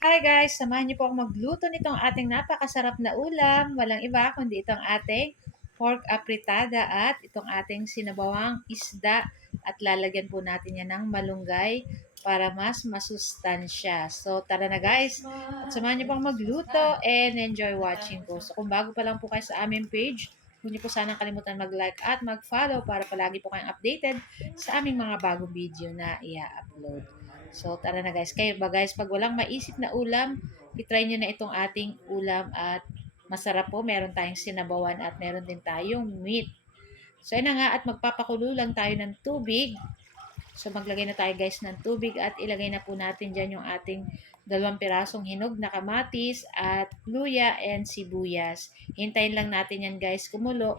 Hi guys, samahan niyo po akong magluto nitong ating napakasarap na ulam. Walang iba kundi itong ating pork apritada at itong ating sinabawang isda at lalagyan po natin yan ng malunggay para mas masustansya. So tara na guys, at samahan niyo po akong magluto and enjoy watching po. So kung bago pa lang po kayo sa aming page, huwag niyo po sanang kalimutan mag-like at mag-follow para palagi po kayong updated sa aming mga bagong video na i-upload. So, tara na guys. Kayo ba guys, pag walang maisip na ulam, itry nyo na itong ating ulam at masarap po. Meron tayong sinabawan at meron din tayong meat. So, yun na nga at magpapakulo lang tayo ng tubig. So, maglagay na tayo guys ng tubig at ilagay na po natin dyan yung ating 2 pirasong hinog na kamatis at luya and sibuyas. Hintayin lang natin yan guys kumulo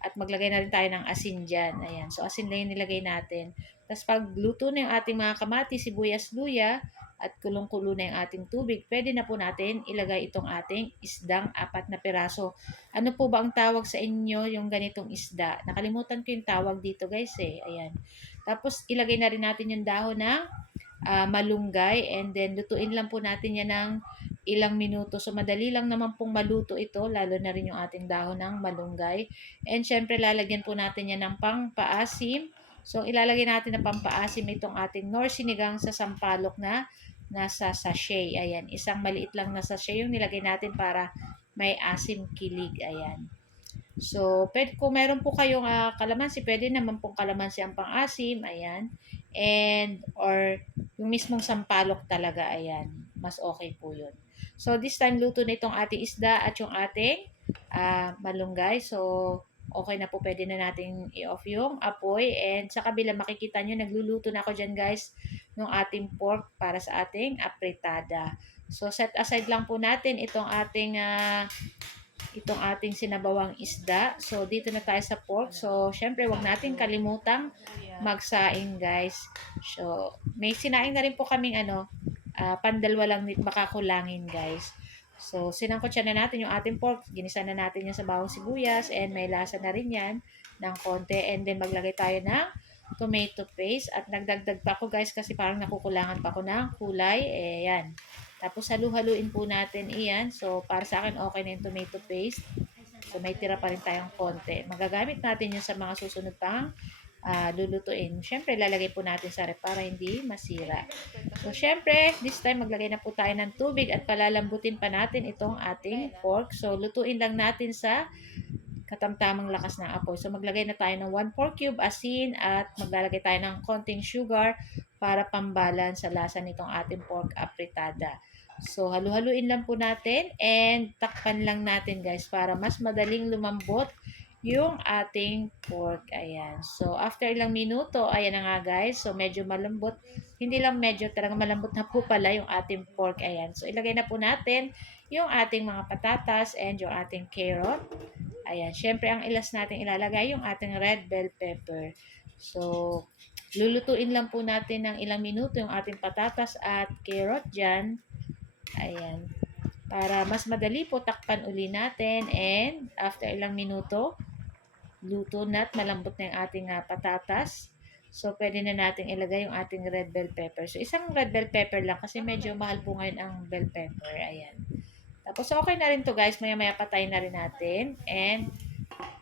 at maglagay na rin tayo ng asin dyan. Ayan. So, asin lang yung nilagay natin. Tapos, pag luto na yung ating mga kamatis, sibuyas, luya, at kulong-kulo na yung ating tubig, pwede na po natin ilagay itong ating isdang 4 na piraso. Ano po ba ang tawag sa inyo yung ganitong isda? Nakalimutan ko yung tawag dito guys eh. Ayan. Tapos, ilagay na rin natin yung dahon ng malunggay and then lutuin lang po natin yan ng ilang minuto. So, madali lang naman pong maluto ito, lalo na rin yung ating dahon ng malunggay. And syempre, lalagyan po natin yan ng pangpaasim. So, ilalagay natin na pampaasim itong ating nor sinigang sa sampalok na nasa sachet. Ayan, isang maliit lang na sachet yung nilagay natin para may asim kilig. Ayan. So, pwede, kung meron po kayong kalamansi, pwede naman pong kalamansi ang pang-asim, ayan. And, or yung mismong sampalok talaga, ayan. Mas okay po yun. So, this time, luto na itong ating isda at yung ating malunggay. So, okay na po, pwede na natin i-off yung apoy. And sa kabila, makikita nyo, nagluluto na ako dyan, guys, ng ating pork para sa ating apritada. So, set aside lang po natin itong ating sinabawang isda. So, dito na tayo sa pork. So, syempre, wag natin kalimutang magsaing, guys. So, may sinaing na rin po kaming pandalwa lang baka kulangin, guys. So, sinangkotsa na natin yung ating pork. Ginisa na natin yan sa bawang sibuyas and may lasa na rin yan ng konti. And then, maglagay tayo ng tomato paste. At nagdagdag pa ako, guys, kasi parang nakukulangan pa ako ng kulay. Eh, yan. Tapos halu-haluin po natin iyan. So, para sa akin okay na yung tomato paste. So, may tira pa rin tayong konti. Magagamit natin yun sa mga susunod pang lulutuin. Siyempre, lalagay po natin sa ref para hindi masira. So, siyempre, this time maglagay na po tayo ng tubig at palalambutin pa natin itong ating pork. So, lutuin lang natin sa katamtamang lakas ng apoy. So, maglagay na tayo ng 1/4 cube asin at maglalagay tayo ng konting sugar para pambalance sa lasa nitong ating pork apritada. So, halu-haluin lang po natin and takpan lang natin guys para mas madaling lumambot yung ating pork. Ayan. So, after ilang minuto, ayan na nga guys. So, medyo malambot. Hindi lang medyo, talaga malambot na po pala yung ating pork. Ayan. So, ilagay na po natin yung ating mga patatas and yung ating carrot. Ayan. Syempre, ang ilas natin ilalagay yung ating red bell pepper. So, lulutuin lang po natin ng ilang minuto yung ating patatas at carrot dyan. Ayan. Para mas madali po, takpan uli natin. And, after ilang minuto, luto na at malambot na yung ating patatas. So, pwede na natin ilagay yung ating red bell pepper. So, isang red bell pepper lang kasi medyo mahal po ngayon ang bell pepper. Ayan. Tapos, okay na rin to guys. Maya-maya patay na rin natin. And,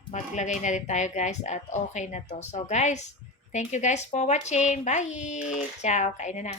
maglagay na rin tayo guys at okay na to. So, guys, thank you guys for watching. Bye! Ciao! Kain na na.